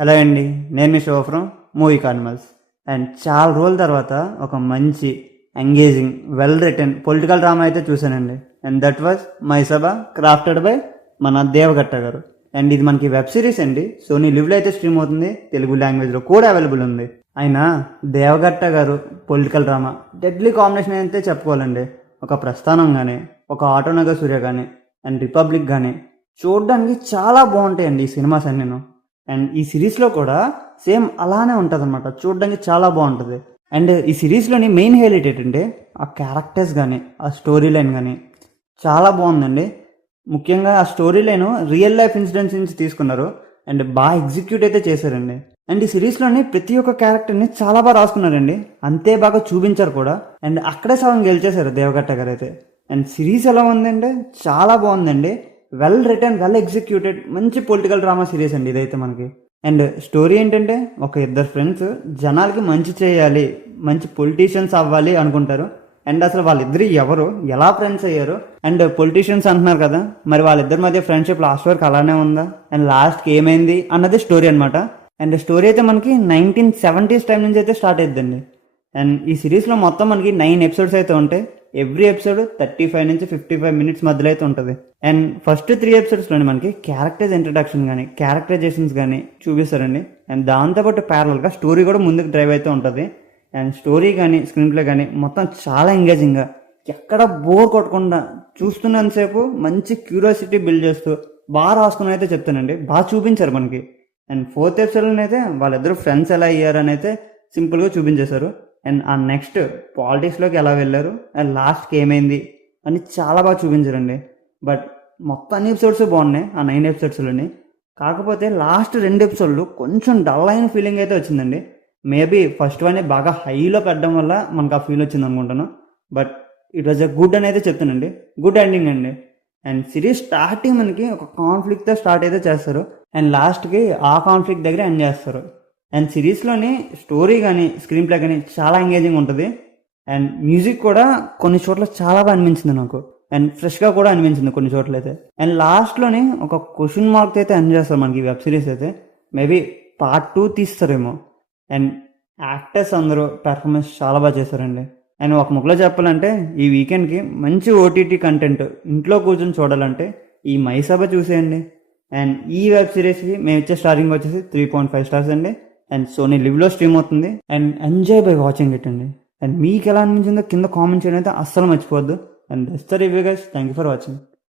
Hello అండి, నేను మీ షో ఫ్రమ్ మూవీ కార్నివల్స్. అండ్ చాలా రోజుల తర్వాత ఒక మంచి engaging well written political drama అయితే చూశానండి. And that was Mayasabha, crafted by మన దేవగట్ట గారు. అండ్ ఇది మనకి వెబ్ సిరీస్ అండి. సోనీ లివ్లో అయితే స్ట్రీమ్ అవుతుంది, తెలుగు లాంగ్వేజ్లో కూడా అవైలబుల్ ఉంది. అయినా దేవగట్ట గారు పొలిటికల్ డ్రామా డెడ్లీ కాంబినేషన్ అయితే చెప్పుకోవాలండి. ఒక ప్రస్థానం కానీ, ఒక ఆటోనగర్ సూర్య కానీ, అండ్ రిపబ్లిక్ కానీ చూడడానికి చాలా బాగుంటాయండి ఈ సినిమాస్ అన్నీ. అండ్ ఈ సిరీస్లో కూడా సేమ్ అలానే ఉంటుంది అనమాట, చూడడానికి చాలా బాగుంటుంది. అండ్ ఈ సిరీస్లోని మెయిన్ హైలైట్ ఏంటంటే ఆ క్యారెక్టర్స్ కానీ, ఆ స్టోరీ లైన్ కానీ చాలా బాగుందండి. ముఖ్యంగా ఆ story line real life incidents నుంచి తీసుకున్నారు అండ్ బాగా ఎగ్జిక్యూట్ అయితే చేశారండి. అండ్ ఈ సిరీస్లోని ప్రతి ఒక్క క్యారెక్టర్ని చాలా బాగా రాసుకున్నారండి, అంతే బాగా చూపించారు కూడా. అండ్ అక్కడే సగం గెలిచేశారు దేవగట్ట గారు అయితే. అండ్ సిరీస్ ఎలా ఉందంటే చాలా బాగుందండి, వెల్ రిటర్న్, వెల్ ఎగ్జిక్యూటెడ్, మంచి పొలిటికల్ డ్రామా సిరీస్ అండి ఇదైతే మనకి. అండ్ స్టోరీ ఏంటంటే ఒక ఇద్దరు ఫ్రెండ్స్ జనాలకి మంచి చేయాలి, మంచి పొలిటీషియన్స్ అవ్వాలి అనుకుంటారు. అండ్ అసలు వాళ్ళిద్దరు ఎవరు, ఎలా ఫ్రెండ్స్ అయ్యారు, అండ్ పొలిటీషియన్స్ అంటున్నారు కదా, మరి వాళ్ళిద్దరి మధ్య ఫ్రెండ్షిప్ లాస్ట్ వరకు అలానే ఉందా, అండ్ లాస్ట్కి ఏమైంది అన్నది స్టోరీ అనమాట. అండ్ స్టోరీ అయితే మనకి 1970s టైం నుంచి అయితే స్టార్ట్ అయిద్దండి. అండ్ ఈ సిరీస్లో మొత్తం మనకి 9 ఎపిసోడ్స్ అయితే ఉంటాయి. ఎవ్రీ ఎపిసోడ్ 35 నుంచి 55 మినిట్స్ మధ్యలో అయితే ఉంటుంది. అండ్ ఫస్ట్ 3 ఎపిసోడ్స్లోనే మనకి క్యారెక్టర్స్ ఇంట్రడక్షన్ కానీ, క్యారెక్టరైజేషన్స్ కానీ చూపిస్తారండి. అండ్ దాంతోపాటు ప్యారల్గా స్టోరీ కూడా ముందుకు డ్రైవ్ అయితే ఉంటుంది. అండ్ స్టోరీ కానీ, స్క్రీన్ ప్లే కానీ మొత్తం చాలా ఎంగేజింగ్గా, ఎక్కడ బోర్ కొట్టకుండా చూస్తున్నంతసేపు మంచి క్యూరియాసిటీ బిల్డ్ చేస్తూ బాగా రాసుకుని అయితే చెప్తానండి. బాగా చూపించారు మనకి. అండ్ 4th ఎపిసోడ్లోనే అయితే వాళ్ళిద్దరు ఫ్రెండ్స్ ఎలా అయ్యారు అయితే సింపుల్గా చూపించేశారు. అండ్ ఆ నెక్స్ట్ పాలిటిక్స్లోకి ఎలా వెళ్ళారు, అండ్ లాస్ట్కి ఏమైంది అని చాలా బాగా చూపించారండి. బట్ మొత్తం అన్ని ఎపిసోడ్స్ బాగున్నాయి ఆ 9 ఎపిసోడ్స్లోని. కాకపోతే లాస్ట్ 2 ఎపిసోడ్లు కొంచెం డల్ అయిన ఫీలింగ్ అయితే వచ్చిందండి. మేబీ ఫస్ట్ వన్ బాగా హైలో పెట్టడం వల్ల మనకు ఆ ఫీల్ వచ్చింది అనుకుంటాను. But it was a good అని అయితే చెప్తానండి, గుడ్ ఎండింగ్ అండి. అండ్ సిరీస్ స్టార్టింగ్ మనకి ఒక కాన్ఫ్లిక్ట్తో స్టార్ట్ అయితే చేస్తారు, అండ్ లాస్ట్కి ఆ కాన్ఫ్లిక్ట్ దగ్గర ఎండ్ చేస్తారు. అండ్ సిరీస్లోని స్టోరీ కానీ, స్క్రీన్ ప్లే కానీ చాలా ఎంగేజింగ్ ఉంటుంది. అండ్ మ్యూజిక్ కూడా కొన్ని చోట్ల చాలా బాగా అనిపించింది నాకు, అండ్ ఫ్రెష్గా కూడా అనిపించింది కొన్ని చోట్ల అయితే. అండ్ లాస్ట్లోని ఒక క్వశ్చన్ మార్క్ అయితే ఎండ్ చేస్తారు మనకి వెబ్ సిరీస్ అయితే. Maybe part 2 తీస్తారేమో. అండ్ యాక్టర్స్ అందరూ పెర్ఫార్మెన్స్ చాలా బాగా చేశారండి. అండ్ ఒక ముక్కలో చెప్పాలంటే ఈ వీకెండ్కి మంచి ఓటీటీ కంటెంట్ ఇంట్లో కూర్చొని చూడాలంటే ఈ మైసభ చూసేయండి. అండ్ ఈ వెబ్ సిరీస్కి మేము ఇచ్చే స్టారింగ్ వచ్చేసి 3.5 స్టార్స్ అండి. అండ్ సోనీ లివ్లో స్ట్రీమ్ అవుతుంది. And enjoy by watching it అండి. అండ్ మీకు ఎలా అనిపించిందో కింద కామెంట్ చేయడం అయితే అస్సలు మర్చిపోవద్దు. And that's the review guys. Thank you for watching.